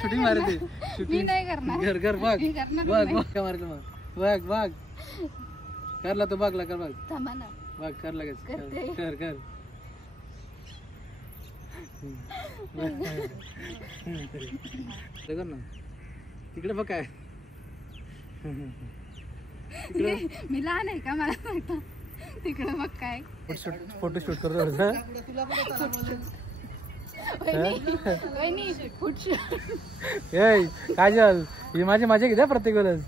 Shooting मारते मी नाही करणार. कर कर बघ बघ बघ काय मारलं मग बघ बघ करला तो बघला कर बघ थांबा ना. बघ कर लगेच करते. कर कर कर ना तिकडे बघ काय मी लहान आहे का मला वाटतं तिकडे बघ काय फोटो शूट करतो काजल ही माझी मजा घेते प्रत्येक वेळेस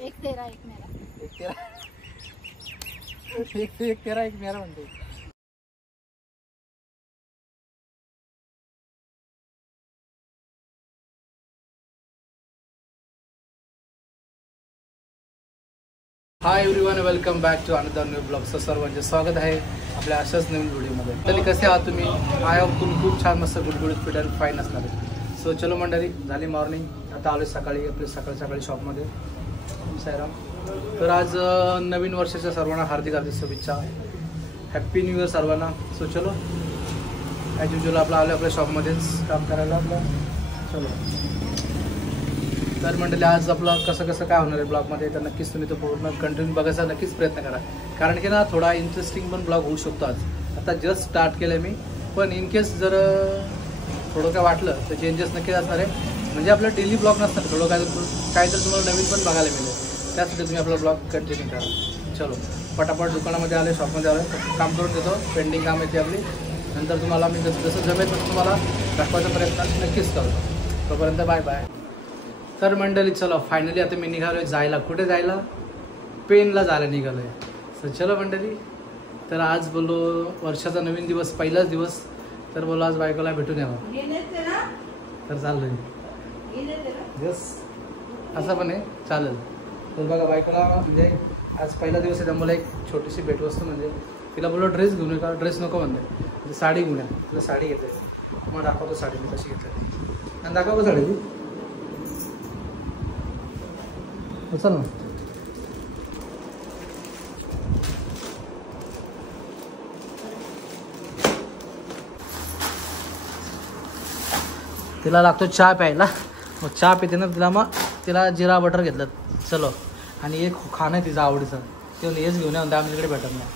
एक तेरा एक मेरा एक तेरा एक मेरा म्हणते hi everyone welcome back to another new ब्लॉगचं सर्वांचे स्वागत आहे आपल्या अशाच नवीन व्हिडिओमध्ये. तरी कसे आहात तुम्ही? आय होप तुम्ही खूप छान मस्त गुडगुडीत फिट अँड फाईन असणार आहे. सो चलो मंडळी झाली मॉर्निंग आता आलो सकाळी आपल्या सकाळी शॉपमध्ये सायराम. तर आज नवीन वर्षाच्या सर्वांना हार्दिक हार्दिक शुभेच्छा. हॅप्पी न्यू इयर सर्वांना. सो चलो ॲज युजल आपलं आलं आपल्या शॉपमध्येच काम करायला आपलं. चलो तर मंडळी आज आपलं कसं काय होणार आहे ब्लॉगमध्ये तर नक्कीच तुम्ही तो पूर्ण कंटिन्यू बघायचा नक्कीच प्रयत्न करा. कारण की ना थोडा इंटरेस्टिंग पण ब्लॉग होऊ शकतो आज. आता जस्ट स्टार्ट केलं आहे मी पण इन केस जर थोडं काय वाटलं तर चेंजेस नक्कीच असणार आहे. म्हणजे आपलं डेली ब्लॉग नसणार थोडं काय तर तुम्हाला नवीन पण बघायला मिळेल. त्यासाठी तुम्ही आपला ब्लॉग कंटिन्यू करा. चलो पटापट दुकानामध्ये आले शॉपमध्ये आलो काम करून देतो. पेंडिंग काम येते आपली नंतर तुम्हाला मी जसं जमेल तसं तुम्हाला दाखवायचा प्रयत्न नक्कीच करतो. तोपर्यंत बाय बाय. तर मंडळी चलो फायनली आता मी निघालो आहे जायला. कुठे जायला? पेनला जायला निघालो आहे. सो चलो मंडळी. तर आज बोललो वर्षाचा नवीन दिवस पहिलाच दिवस तर बोलो आज बायकोला भेटून यावं तर चाललं आहे. यस असं पण आहे चालेल. तर बघा बायकोला म्हणजे आज पहिला दिवस आहे त्यामुळे एक छोटीशी भेटवस्तू म्हणजे तिला बोललो ड्रेस घेऊन का ड्रेस नको म्हणते म्हणजे साडी घेऊन या. तिला साडी घेते मग दाखवतो साडी मी कशी घेतली आणि दाखवतो साडी ती चल ना. तिला लागतो चहा प्यायला मग चहा पिते ना तिला मग तिला जिरा बटर घेतलं. चलो आणि एक खाणं आहे तिचं आवडीचं ते हेच घेऊन या म्हणते आमच्याकडे भेटत नाही.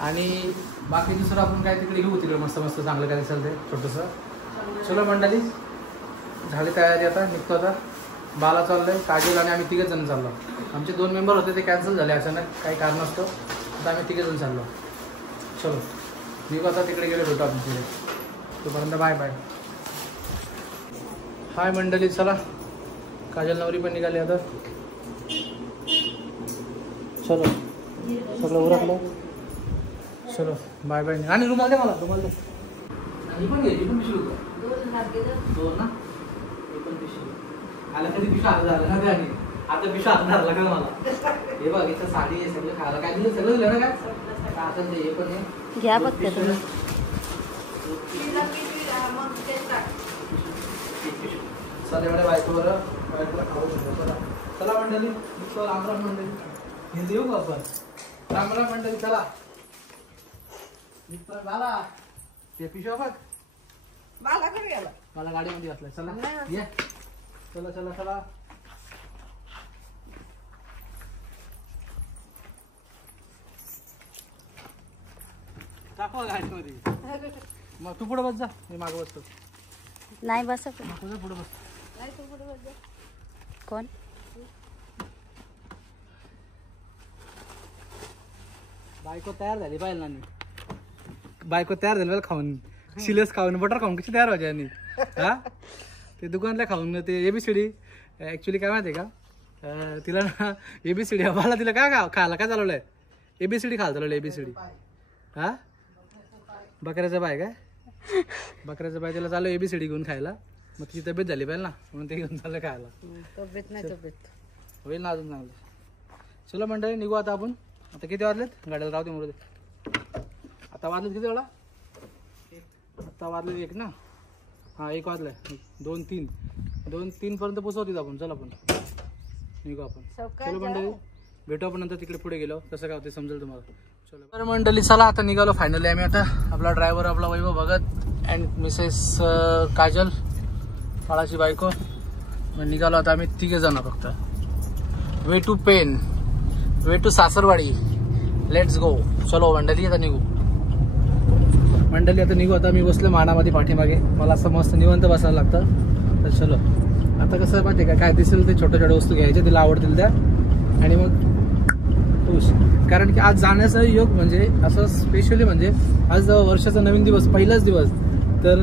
आणि बाकी दुसरं आपण काय तिकडे घेऊ तिकडे मस्त मस्त चांगलं काय असेल ते छोटंसं. चलो मंडळी झाली तयारी आता निघतो. आता बाला चाललं आहे काजल आणि आम्ही तिघच जण चाललो. आमचे 2 मेंबर होते ते कॅन्सल झाले अचानक काही कारण असतो आता आम्ही तिघच जण चाललो. चलो मी आता तिकडे गेलो भेटू आपण तिकडे. तोपर्यंत बाय बाय. हाय मंडळी चला काजल नवरी पण निघाली आता. चलो सगळं उरकलं. चलो बाय बाय. आणि रुमाल दे मला रुमाल दे. ही पण घ्यायची पण पिशवी होतं 2 ना हे पण पिशवी आला कधी पिशवी हात झालं ना आणि आता पिशवी हात धरला का मला. हे बघ इथं साडी आहे सगळं खायला काय दिलं सगळं दिलं ना काय आता ते हे पण आहे घ्या बघते तुम्ही. चला एवढ्या बायकोवर खाऊ चला मंडळी. राम राम मंडळी हिंदी येऊ का आपण. राम राम मंडळी चला बाला ते पिशव्या बघ बाला कडे गेला मला गाडीमध्ये बसलाय. चला ये चला चला चला. दाखवा गाडीमध्ये मग तू पुढे बस जा मी मागे बसतो. नाही बस पुढे बस. कोण बायको तयार झाली पाहिजे ना. बायको तयार झाली पाहिजे खाऊन शिलेस खाऊन बटर खाऊन कशी तयार व्हायची आणि हा ते दुकानला खाऊन ते ABCD ॲक्च्युली काय माहिती आहे का तिला ना ABCD मला तिला काय खायला काय चालवलं आहे ABCD खायला चालवलं ABCD हा बकऱ्याचं पाय काय बकऱ्याचं पाय तिला चालू ABCD घेऊन खायला. मग तिची तब्येत झाली पाहिजे ना म्हणून ते घेऊन चाललं खायला. तब्येत नाही तब्येत होईल ना अजून चांगलं. चलो मंडळी निघू आता आपण. आता किती वाजलेत गाड्याला राहते मुळे आता वाजलेत किती वेळा आता वाजले 1 ना हां 1 वाजलाय 2-3 पर्यंत पोचवतील आपण. चल आपण निघू आपण. चलो मंडळी भेटू आपण नंतर तिकडे पुढे गेलो कसं काय होते समजेल तुम्हाला. चलो बरं मंडळी चला आता निघालो फायनली आम्ही. आता आपला ड्रायव्हर आपला वैभव भगत अँड मिसेस काजल बाळाची बायको. मग निघालो आता आम्ही 3 जण फक्त. Way to Pen, way to सासरवाडी. Let's go. चलो मंडळी आता निघू. आता मी बसलो मानामध्ये पाठीमागे. मला असं मस्त निवांत बसायला लागतं. तर चलो आता कसं माहिती का, काय दिसेल ते छोट्या छोट्या वस्तू घ्यायच्या, तिला आवडतील त्या, आणि मग खुश. कारण की आज जाण्याचा योग म्हणजे असं स्पेशली म्हणजे आज वर्षाचा नवीन दिवस, पहिलाच दिवस. तर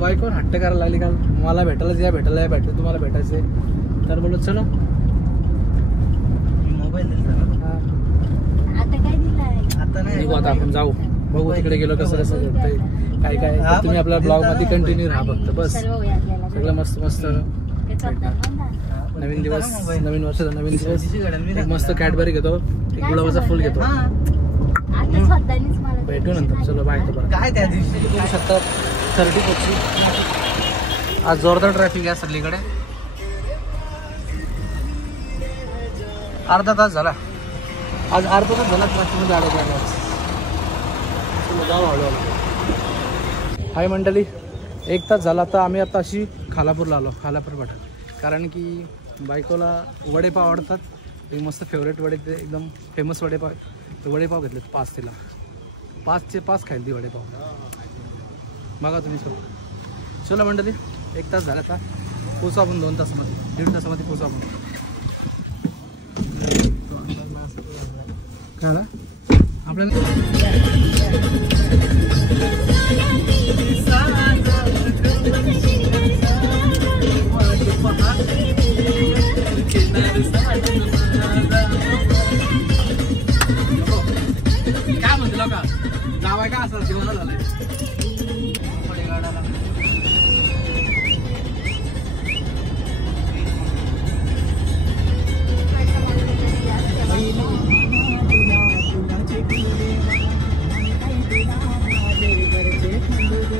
बायकोवर हट्ट करायला लागली का मला भेटायला भेटायचं, तुम्हाला भेटायचंय. तर बोलत चलो. मोबाईल आता आपण जाऊ, बघू तिकडे गेलो कसं भेटतंय काय काय. तुम्ही आपल्या ब्लॉग मध्ये कंटिन्यू राहा फक्त बस. सगळं मस्त मस्त. नवीन दिवस, नवीन वर्षाचा नवीन दिवस. एक मस्त कॅडबरी घेतो, एक गुलाबाचा फुल घेतो. भेटू नंतर. चलो बाय. काय त्या दिवशी बघू शकता 30 पक्षी. आज जोरदार ट्रॅफिक आहे सगळीकडे. अर्धा तास झाला आज, अर्धा तास झाला ट्रॅफिकमध्ये अडकला. हाय मंडळी, 1 तास झाला. तर आम्ही आता अशी खालापूरला आलो, खालापूर पाठा. कारण की बायकोला वडेपाव आवडतात. एक मस्त फेवरेट वडे, एकदम फेमस वडेपाव. वडेपाव घेतलेत 5 तिला. 5चे 5 खाईल ती वडेपाव. बघा तुम्ही सर. चला मंडळी, 1 तास झाला. आता पोचू आपण 2 तासामध्ये, 1.5 तासामध्ये पोचू आपण. काय झालं आपल्याला काय म्हणतो का जावाय का असं जीवन झालंय.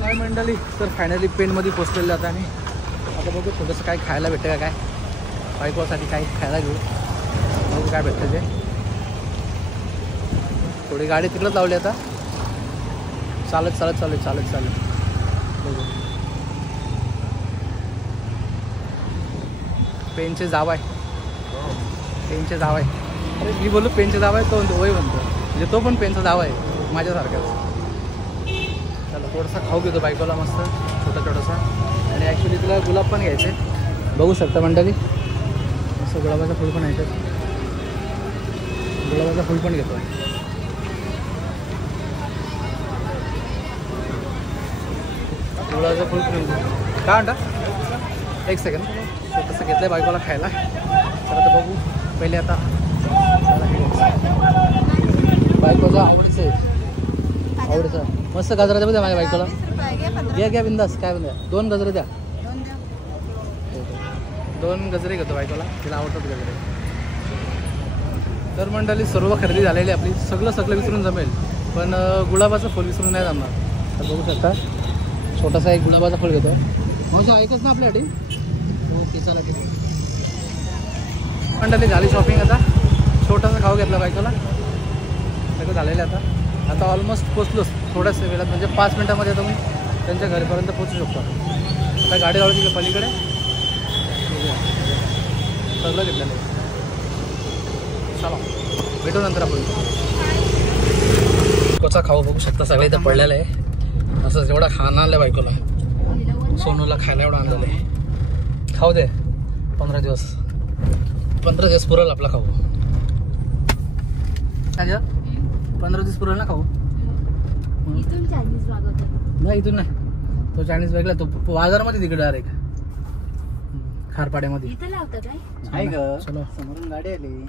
काय मंडळी, तर फायनली पेनमध्ये पोचलेलं आता. आणि आता बघू थोडंसं काय खायला भेटतं का, काय बायकोसाठी काही खायला घेऊ. बघू काय भेटतं ते. थोडी गाडी तिकडंच लावली आता. चालत बघू. पेनचे जाव आहे. अरे मी बोलू पेनचे जाव आहे, तो वय म्हणतो. म्हणजे तो पण पेनचा जाव आहे माझ्यासारखाच. चला थोडासा खाऊ घेतो बायकोला मस्त छोटासा. आणि ॲक्च्युली तुला गुलाब पण घ्यायचे, बघू शकता मंडळी. मस्त गुलाबाचा फूल पण आहे. गुलाबाचा फूल पण घेतो. गुलाबाचा फूल पण घेतो. काय म्हणता, 1 सेकंड. छोटंसं घेतलं आहे बायकोला खायला. तर आता बघू पहिले. आता बायकोचा आवडीचं मस्त गजरा द्या बघा माझ्या बायकोला. घ्या बिंदास. काय म्हणूया 2 गजरे द्या. 2 गजरे घेतो बायकोला, तिला आवडतात गजरे. तर मंडळी सर्व खरेदी झालेली आपली. सगळं विसरून जमेल, पण गुलाबाचं फूल विसरून नाही जमणार. तर बघू शकता छोटासा एक गुलाबाचा फूल घेतो. मग ऐकच ना आपल्यासाठी. ओके चला ठीक आहे. मंडळी झाली शॉपिंग. आता छोटासा खाऊ घेतला बायकोला. सगळं झालेलं आता. आता ऑलमोस्ट पोचलोच थोड्याच वेळात, म्हणजे 5 मिनिटामध्ये आता मी त्यांच्या घरापर्यंत पोचू शकतो. आता गाडी लावली तिकडे पलीकडे. सगळं घेतलेलं आहे. चला भेटू नंतर आपण. कोचा खाऊ बघू शकता सगळं इथं पडलेलं आहे. असं जेवढा खाणं आणलं बायकोला, सोनूला खायला एवढं आणलेलं आहे. खाऊ दे 15 दिवस पुरेल आपला खाऊ. काय 15 दिवस पुरेल ना खाऊ. इथून चायनीज मागवतो. नाही इथून नाही, तो चायनीज वेगळा. तो बाजारामध्ये तिकडे डायरेक्ट खारपाड्यामध्ये. इथं लावतं काय आहे ग. चलो समोरून गाडी आली.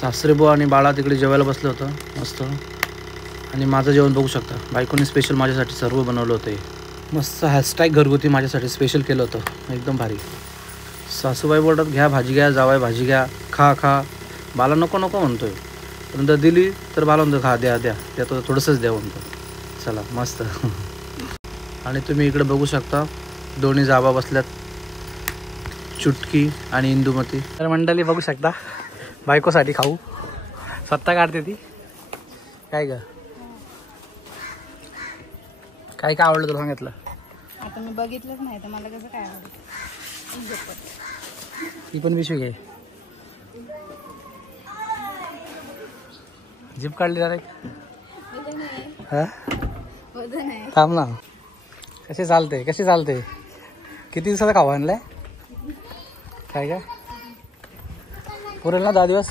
सासरेबुवा आणि बाळा तिकडे जेवायला बसलं होतं मस्त. आणि माझं जेवण बघू शकता. बायकोने स्पेशल माझ्यासाठी सर्व बनवलं होतं. मस्त हॅशटॅग घरगुती माझ्यासाठी स्पेशल केलं होतं, एकदम भारी. सासूबाई बोलतात घ्या भाजी घ्या, जावाय भाजी घ्या, खा. बाला नको म्हणतोय, पण जर दिली तर बाला म्हणतो खा, द्या त्यात थोडंसंच द्या म्हणतो. चला मस्त. आणि तुम्ही इकडे बघू शकता दोन्ही जावा बसल्यात, चुटकी आणि इंदुमती. तर मंडळी बघू शकता बायकोसाठी खाऊ स्वतः काढते ती. काय ग काय आवडलं तुला सांगितलं. आता मी बघितलंच नाही तर मला कसं काय आवडेल. ही पण पिशवी घे. जीप काढली डायरेक्ट. हा वजन आहे. थांब ना. कशी चालते किती दिवसाचा खावा आणलाय काय पुरेल ना 10 दिवस.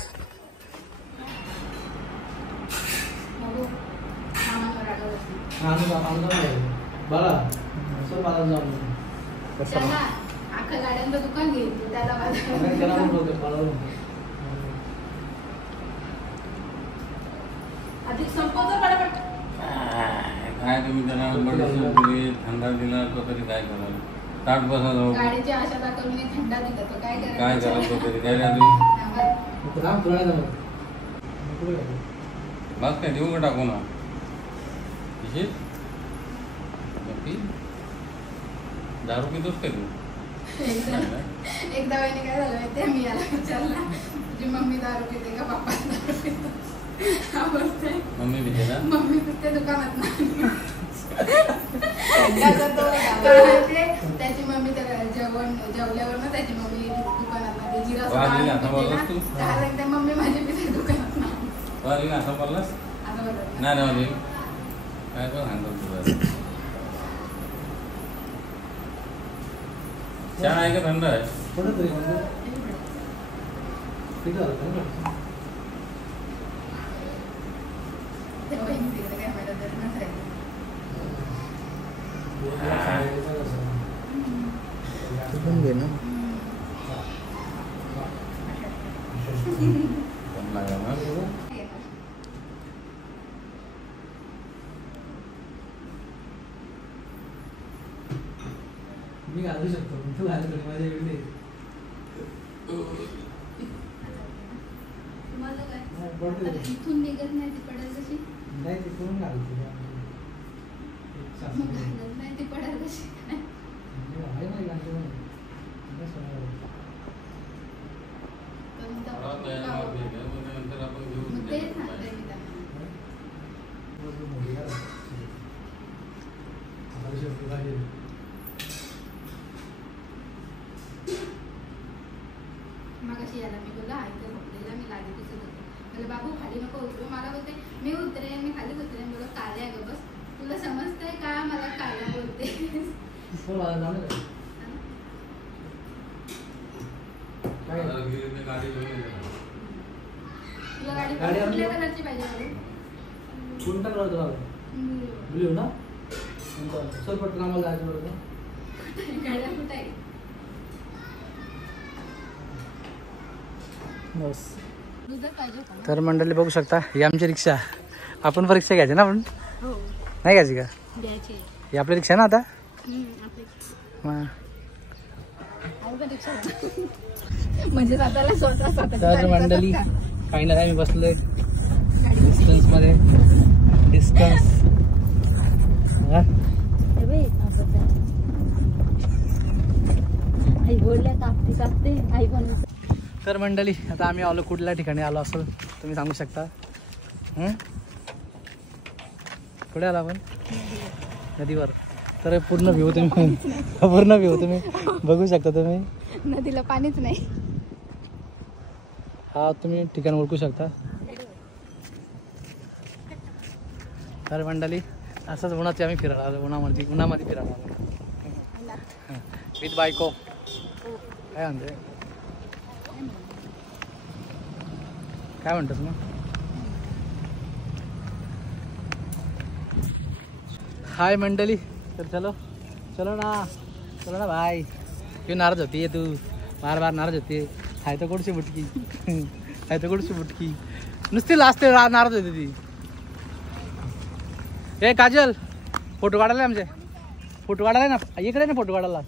गाड्यांचं दुकान घेतो त्याला आधी संपवतो पटापट. काय तुम्ही त्यांना थंडा दिला तो तरी काय कराल. ताट बसा जाऊ गाडीची आशा दाखवून मी थंडा दिला तो काय काय करायचं. कराल तो तरी काय राहते. बस काय देऊ का टाकू ना दारू पितोस काय तू. एकदा वहिनी काय झालं माहितीये मी याला विचारला तुझी मम्मी दारू पिते का पप्पा दारू पितो. मम्मी पिते ना. मम्मी पिते दुकानात ना. त्याची मम्मी जेवल्यावर ना त्याची मम्मी दुकानात ना जिरा सोडा मम्मी माझी पिते दुकानात ना. असं बोललास नाही काय पण सांगतो तुला. चहा आहे का थंड आहे. घे ना. मी घालू शकतो तू घालू माझ्या एवढी इथून निघत नाही ती पडेल कशी. नाही तिथून घालतो नाही ती पडेल कशी. मगाशी याला मी बोलला ऐकलं झोपलेला मी लादी दिसत होते. म्हणजे बाबू खाली नको उतरू. मला बोलते मी उतरेन मी खाली उतरेन. बोल काले अगं बस तुला समजतंय का मला काला बोलते. तुला गाडी कुठल्या कलरची पाहिजे. कोणता कलर तुला ब्ल्यू ना. सर पटकन आम्हाला जायचं बरोबर. गाड्या कुठे आहे. बस तर मंडळी बघू शकता ही आमची रिक्षा. आपण परीक्षा घ्यायची ना. आपण नाही घ्यायची का. ही आपली रिक्षा ना आता. म्हणजे तर मंडळी काही ना काही बसलोय डिस्टन्स मध्ये. तर मंडळी आता आम्ही आलो कुठल्या ठिकाणी आलो असं तुम्ही सांगू शकता. कुठे आला आपण नदीवर. तर पूर्ण व्ह्यू तुम्ही बघू शकता. तुम्ही नदीला पाणीच नाही. हा तुम्ही ठिकाण ओळखू शकता. तर मंडळी असंच उन्हाची आम्ही फिरायला आलो. उन्हामध्ये फिरायला आलो विथ बायको. काय म्हणते काय म्हणतोस मग. हाय मंडळी. तर चलो ना भाई. क्यों नाराज होती है तू. बार नाराज होती है. हाय तर कुठची बुटकी नुसती लाजते. नाराज होती ती. ए काजल फोटो काढायला आमचे. फोटो काढायला ना इकडे ना फोटो काढायला.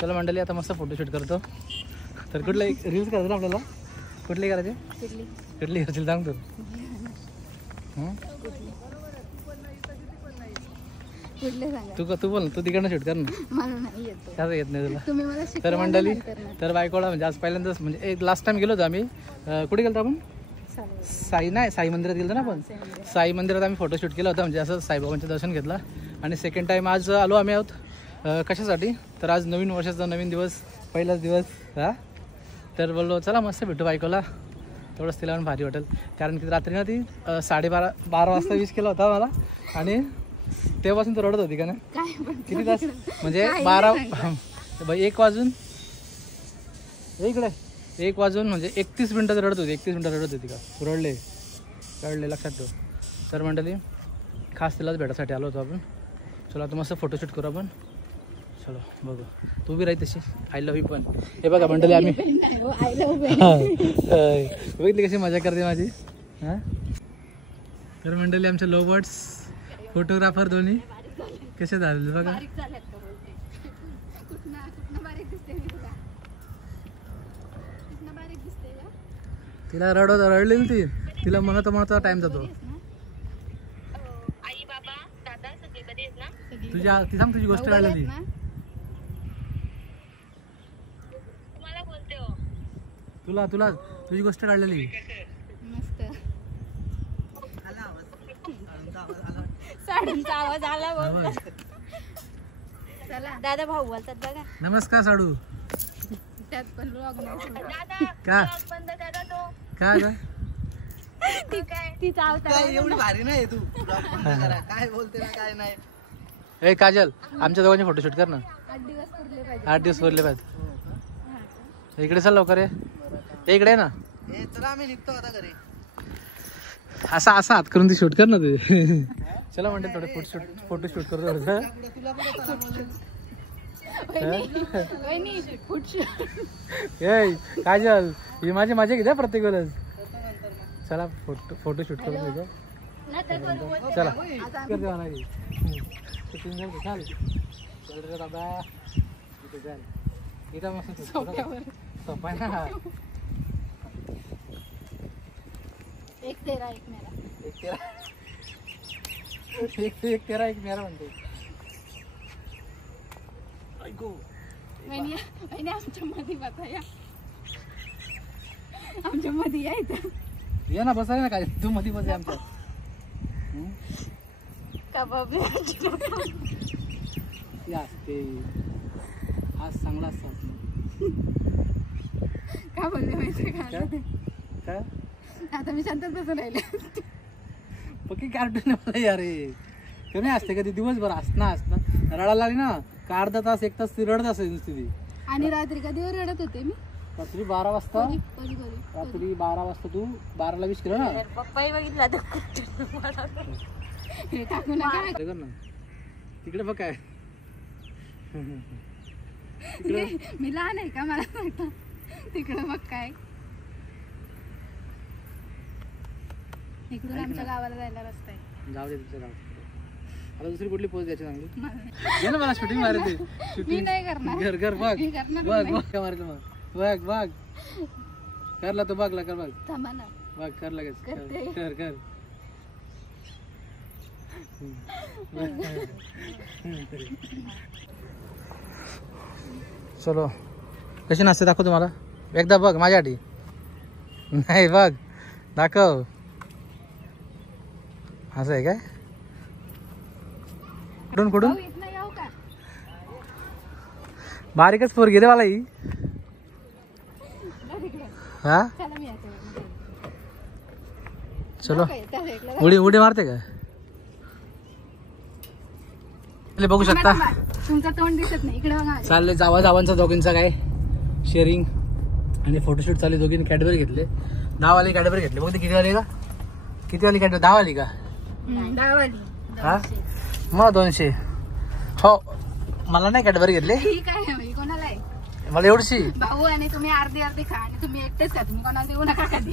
चलो मंडळी आता मस्त फोटोशूट करतो. तर कुठलं रील्स करायचं ना आपल्याला. कुठली करायची. कुठली करशील सांग तू. तू बोल तू तिकडनं शूट कर ना. मला नाही येत. कसं येत नाही तुला. तुम्ही मला तर मंडळी तर बायकोला म्हणजे आज पहिल्यांदाच म्हणजे एक लास्ट टाइम गेलो होतो आम्ही. कुठे गेलो आपण साई मंदिरात गेलो ना आपण. साई मंदिरात आम्ही फोटोशूट केला होता. म्हणजे असं साईबाबांचं दर्शन घेतलं आणि सेकंड टाईम आज आलो आम्ही आहोत कशासाठी, तर आज नवीन वर्षाचा नवीन दिवस, पहिलाच दिवस हां. तर बोललो चला मस्त भेटू बायकोला, तेवढंच तिला पण भारी वाटेल. कारण की रात्री ना ती 12:30 वाजता विश केला होता मला, आणि तेव्हापासून तर रडत होती का ना. किती तास म्हणजे 1 वाजून इकडे 1 वाजून म्हणजे 31 मिनटं रडत होती. 31 मिनटं रडत होती का, रडले लक्षात ठेव. तर मंडळी खास तिलाच भेटायसाठी आलो होतो आपण. चलो आता मस्त फोटोशूट करू आपण. चलो बघू, तू बी राही तशी. आय लव्ह यू पण. हे बघा मंडळी आम्ही बघितली कशी मजा करते माझी हां. तर मंडळी आमचे लव्ह बर्ड्स फोटोग्राफर दोन्ही कसे झाले बघा. तिला रडलेली ती, तिला म्हणत टाइम जातो. तुझ्या ती सांग तुझी गोष्ट काढलेली. तुला तुझी गोष्ट काढलेली. साडूंचा आवाज आला. चला दादा भाऊ बोलतात बघा. नमस्कार साडू. त्यात पण ब्लॉग का तिचा अवतार एवढी भारी नाही तू काय बोलते ना काय नाही. ए काजल, आमच्या दोघांचे फोटोशूट कर ना. 8 दिवस पुरले पाहिजे. 8 दिवस पुरले पाहिजे. इकडे चल लवकर ये. इकडे ना. चला आम्ही निघतो आता घरी. असा हात करून ती शूट कर ना तू. चला म्हणते थोडे फोटोशूट करू. काजल ही माझी मजा घेते प्रत्येक वेळेस. चला फोटोशूट करून घ्यायचं. चला कर देवा नाही. इथं मस्त सोपा आहे ना. एक तेरा एक मेरा म्हणते. आमच्या मध्ये बघा, आमच्या मध्ये यायचं. ये ना बसाय ना काय तू मध्ये बस आमच्या. आज चांगला असतो का बोलले माहिती का. आता मी शांतच बसून राहिले. पक्की कार्टून मला यार कमी असते कधी दिवसभर असणार रडायला लागली ना का अर्धा तास 1 तास ती रडत असेल नुसती. आणि रात्री कधीवर रडत होते मी. रात्री 12 वाजता. रात्री 12 वाजता तू 12ला विश केलं ना. पप्पाही बघितला हे टाकू नका ना. तिकडे बघ काय. मी लहान आहे का मला सांगता. तिकडे बघ काय. इकडून आमच्या गावाला जायला रस्ता आहे. जाऊ दे तुमच्या गावात. आता दुसरी कुठली पोस्ट द्यायची चांगली. ना मला शूटिंग मारायची. मी नाही करणार. घर बघ काय मारायचं मग. बघ करला तो बघला कर बघ. थांबा ना. बघ कर लगेच कर. चलो कशी नाचते दाखव तुम्हाला. एकदा बघ माझ्यासाठी. नाही बघ दाखव. असं आहे काय. कुठून बारीकच पोरगी रे मला ही. हा चलो उडी मारते का. बघू शकता तुमचं तोंड दिसत नाही. इकडे बघा. चालले जावांचा दोघींचा काय शेअरिंग आणि फोटोशूट चालले. दोघींनी कॅडबरी घेतले. 10 वाली कॅडबरी घेतले. बघ किती वाली का. किती वाली कॅडबरी. 10 वाली का. 10 वाली. हा मग 200. हो मला नाही कॅडबरी घेतले. ठीक आहे. कोणाला आहे मला एवढीशी. भाऊ आणि तुम्ही अर्धी खा आणि तुम्ही एकटेच खा. तुम्ही कोणाला देऊ नका कधी.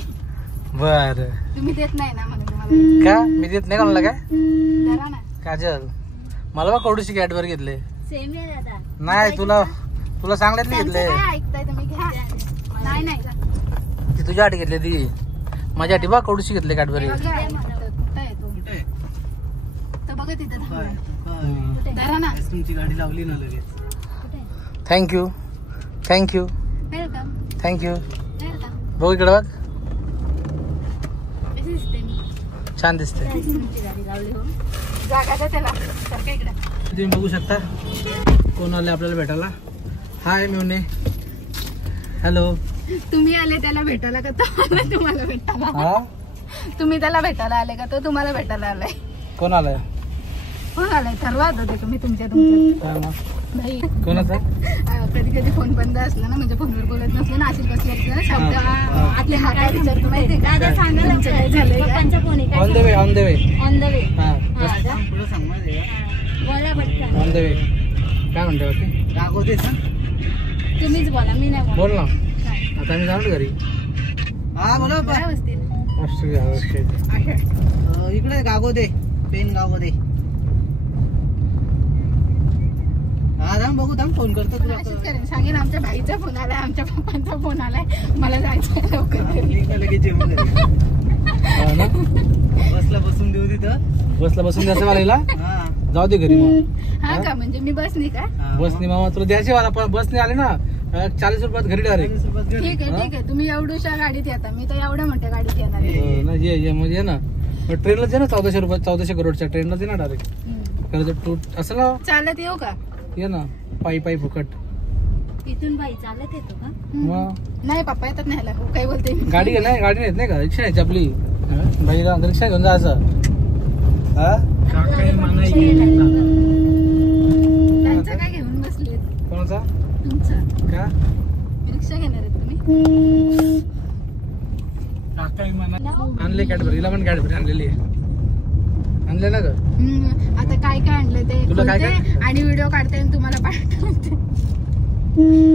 बर तुम्ही देत नाही ना मला तुम्हाला. का मी देत नाही कोणाला काय. धरा ना. काजल मला बघ केवढीशी कॅडबरी घेतले. सेम आहे दादा. नाही तुला चांगल्यातले घेतले. काय ऐकताय तुम्ही घ्या. नाही ती तुझ्यासाठी घेतली ती. माझ्यासाठी बघ केवढीशी घेतली कॅडबरी. कुठं आहे तो. तर बघा तिथं धरा ना. तुमची गाडी लावली ना लगेच. Thank you welcome. थँक्यू. वेलकम. बघ इकडे बघ. कशी दिसते मी. छान दिसते. जागा द्या त्याला सारखं इकडे. तुम्ही बघू शकता कोण आले आपल्याला भेटायला. हाय मिवने. हॅलो. तुम्ही आले त्याला भेटायला का तो आला तुम्हाला भेटायला? हा तुम्ही त्याला भेटायला आले का तो तुम्हाला भेटायला आलाय? कोण आलाय? कोण आलाय ठरवा होतं ते तुम्ही तुमच्या काय मग? नाही. कोणाचा? कधी कधी फोन बंद असला ना म्हणजे फोनवर बोलत नसले ना अशी बसले असले ना शब्द आपले हा काय विचारतो माहिती का? दादा सांगा तुमचं काय झालंय का? On the way on the way on the way. हा पुढे सांग माहिती आहे बोला पटकन. On the way. काय म्हणते बाकी? का गागोदे सांग. तुम्हीच बोला मी नाही बोल ना. काय? आता आम्ही जाऊ घरी. हा बोला काय बसतील? इकडे गागोदे पेन गागोदे. हा थांब बघू थांब फोन करतो तुला. अशीच करेन सांगेन आमच्या भाईचा फोन आलाय आमच्या पप्पांचा फोन आलाय मला जायचं लवकर घरी. लगेच जेवण घरी. ना बसला बसून देऊ तिथं. बसला बसून द्यायचं मला हिला. हा जाऊ दे घरी मग. हा का म्हणजे मी बसनी का? बसने मामा तुला द्यायचे मला पण बसने आले ना 40 रुपयात घरी डायरेक्ट. ठीक आहे तुम्ही एवढ्याशा गाडीत येता मी तर एवढ्या मोठ्या गाडीत येणार आहे. ना ये म्हणजे ये ना ट्रेनलाच ये ना 1400 रुपये 1400 करोडच्या ट्रेनलाच ये ना डायरेक्ट. खरं टूट असं ना चालत येऊ का? ये ना पायी फुकट. इथून बाई चालत येतो का? मग नाही पप्पा येतात नाही काय बोलते मी. गाडी नाही गाडी नेत नाही का रिक्षा न्यायची आपली. बाईला रिक्षा घेऊन जायचं. हा त्यांचा काय घेऊन बसले? कोणाचा? तुमचा. का रिक्षा घेणार आहेत तुम्ही? आणले कॅडबरी. हिला पण कॅडबरी आणलेली आहे. आणले ना ग. आता काय काय आणलं ते तुला काय काय? बोलते आणि व्हिडिओ काढते आणि तुम्हाला पाठवते.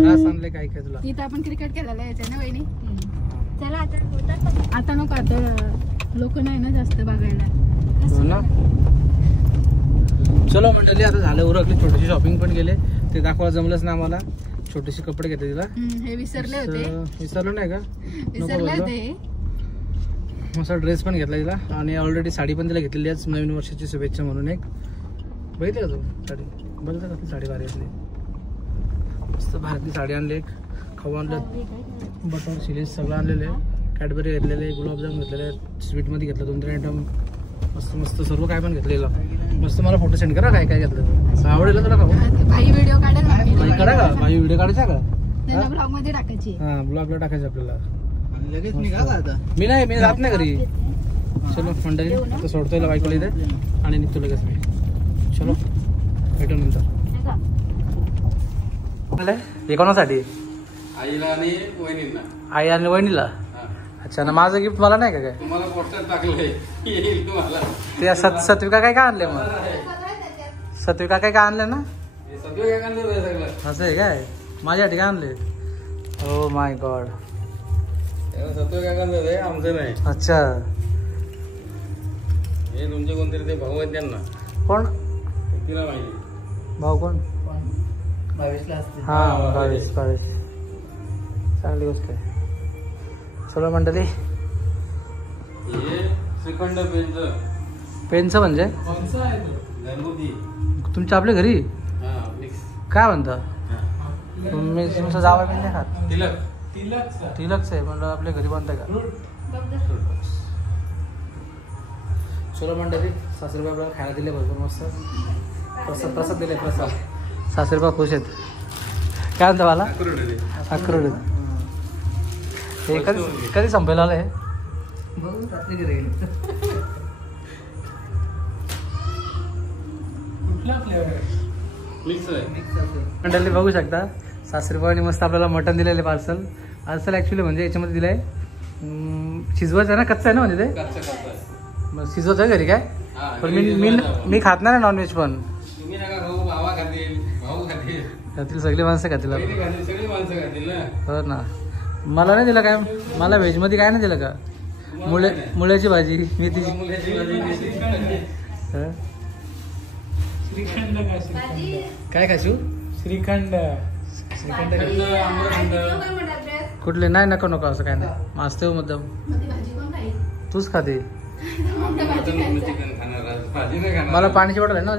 रास आणले काय काय तुला? इथं आपण क्रिकेट खेळायला यायचंय ना वहिनी. चला आता नको आता लोक नाही ना जास्त बघायला. हो ना. चलो मंडळी आता झालं उरकली. छोटीशी शॉपिंग पण गेले ते दाखवायला जमलंच ना आम्हाला. छोटेसे कपडे घेतले तिला. हे विसरले होते. विसरलो नाही का? विसरले होते. मस्त ड्रेस पण घेतला तिला आणि ऑलरेडी साडी पण तिला घेतलेली आहे नवीन वर्षाची शुभेच्छा म्हणून. एक बघितली का तू साडी? बघितलं का साडी भारी असली. मस्त भारतीय साडी आणली. एक खाऊ आणलं बटर चिलीज सगळं आणलेलं आहे. कॅडबरी घेतलेले गुलाबजाम घेतलेले स्वीटमध्ये घेतलं 2-3 आयटम मस्त मस्त सर्व काय पण घेतलेलं. मस्त मला फोटो सेंड करा काय काय घेतलं आवडेल तुला. खाऊ भाई व्हिडिओ काढेल भाई काढा का? भाई व्हिडिओ काढायचा का? ब्लॉग मध्ये टाकायची. हा ब्लॉगला टाकायचं आपल्याला. लगेच निघा का आता? मी जात नाही घरी. चलो मंडळी आता सोडतोय बायकोला इथे आणि निघतो लगेच मी. चलो भेटू नंतर. हे कोणासाठी? आईला आणि वहिनींना. आई आणि वहिनीला. अच्छा ना माझं गिफ्ट मला नाही का काय? तुम्हाला पोस्टर टाकलंय येईल तुम्हाला. ते सत्विका काय आणले मग? सत्विका काय आणले ना? हे सगळं काय करणार आहे सगळं. असं आहे काय? माझ्यासाठी काय आणले? Oh my God. सत्व काय करणार आहे आमचं नाही. अच्छा हे तुमचे कोणतरी ते भाऊ आहेत त्यांना. कोण तिला माहिती. भाऊ कोण? 22 ला असते. हा 22 चांगली गोष्ट आहे. चलो मंडळी. हे श्रीखंड पेनचं म्हणजे घरगुती तुमच्या आपल्या घरी हा मिक्स. काय म्हणता? मी तुमचं जावा पण नाही खात. तिलकच आहे म्हणलं आपल्या घरी बनतंय का? चलो मंडळी सासरीबा आपल्याला खायला दिले भरपूर मस्त प्रसाद दिले. प्रसाद सासरीबा खुश आहेत. काय म्हणता मला? अक्रोड. हे कधी संपेल आलं हे? बघू रात्री घरी येईल. मिक्स आहे. मंडळी बघू शकता सासरीबाईने मस्त आपल्याला मटण दिलेलं पार्सल. पार्सल ऍक्च्युली म्हणजे याच्यामध्ये दिलंय शिजवायचं आहे ना कच्चं आहे ना म्हणजे ते मग शिजवायचं आहे घरी काय? पण मी खात नाही ना नॉनव्हेज. पण तुम्ही नका खाऊ. भावा खातील भाऊ खातील खातील सगळी माणसं खातील. सगळी माणसं खातील ना. हो ना. मला नाही दिलं काय? मला व्हेज मध्ये काय नाही दिलं का? मुळ्याची भाजी मेथीची. काय खाशू? श्रीखंड. कुठले? नाही नको नको असं काय नाही. मासते मुद्दाम तूच खाते. मला पाण्याची बॉटल आहे ना.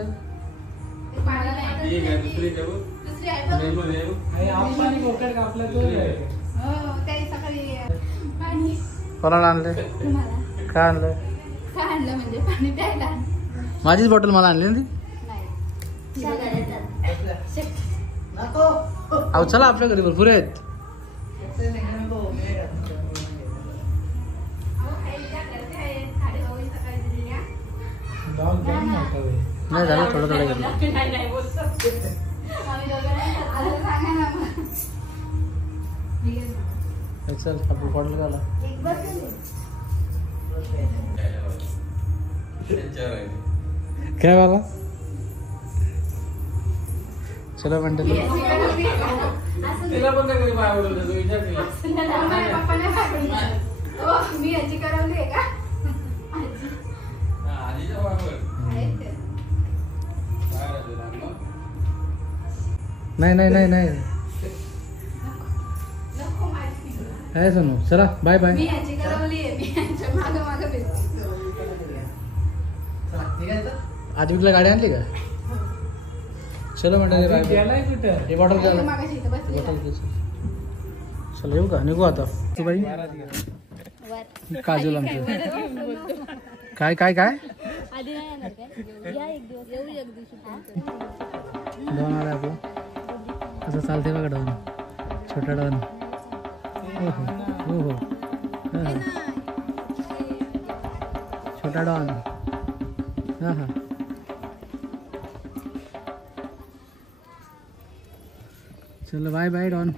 कोणाला आणले? काय आणलं? आणलं म्हणजे पाणी प्यायला. माझीच बॉटल मला आणली ना ती. नको अहो चला आपल्या घरी भरपूर आहेत. नाही झालं थोडं थोडं घेतलं. चल आपण बॉटल घाला. काय बाबा चला म्हणते तिला पण कधी पाय बोलवलं तू विचार तिला. मी याची करवली आहे का? आधीच्या पायावर काय राहते मग. नाही नाही नाही नाही नको माझी. काय सोनू चला बाय बाय. मी याची करवली आहे. मी यांच्या मागं मागं फिरते. आज विकला गाडी आणली का? चलो म्हणते बाय बाय. हे बॉटल घ्या. मागाशी इथं बसली बॉटल घे. चल येऊ का निघू आता. तू बाई काजूला आमची काय काय काय आधी नाही येणार काय? या एक दिवस येऊ एक दिवशी. डॉन आला आपला. असं चालते बघा डॉन. छोटा डॉन. हो हो हो हो हां छोटा डॉन. हां हां चलो बाय बाय डॉन.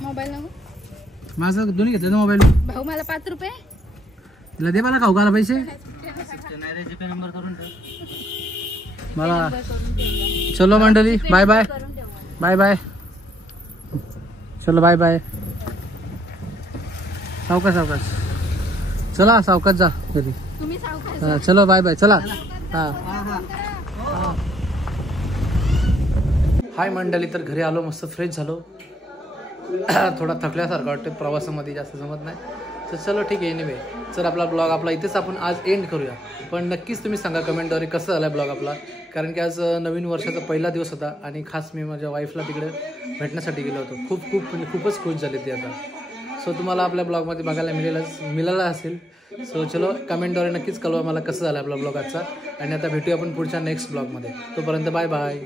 मोबाईल नको. माझं दोन्ही घेतलं ना मोबाईल. भाऊ मला 5 रुपये. तिला दे मला खाऊ घाला पैसे. नाही जीपे नंबर करून ठेव. मला चलो मंडळी बाय बाय बाय बाय. चलो बाय बाय. सावकाश सावकाश चला सावकाश जा घरी. तुम्ही सावकार. चलो बाय बाय चला. हां हाय मंडळी तर घरी आलो मस्त फ्रेश झालो. थोडा थकल्यासारखं वाटतं प्रवासामध्ये जास्त जमत नाही तर चलो ठीक आहे. एनिवे चल आपला ब्लॉग आपला इथेच आपण आज एंड करूया. पण नक्कीच तुम्ही सांगा कमेंटद्वारे कसं झाला ब्लॉग आपला. कारण की आज नवीन वर्षाचा पहिला दिवस होता आणि खास मी माझ्या वाईफला तिकडे भेटण्यासाठी गेलो होतो. खूपच खुश झाले ते आता. सो तुम्हाला आपल्या ब्लॉगमध्ये बघायला मिळाला असेल. सो चलो कमेंटद्वारे नक्कीच कळवा मला कसं झालं आपला ब्लॉग आजचा. आणि आता भेटूया आपण पुढच्या नेक्स्ट ब्लॉगमध्ये. तोपर्यंत बाय बाय.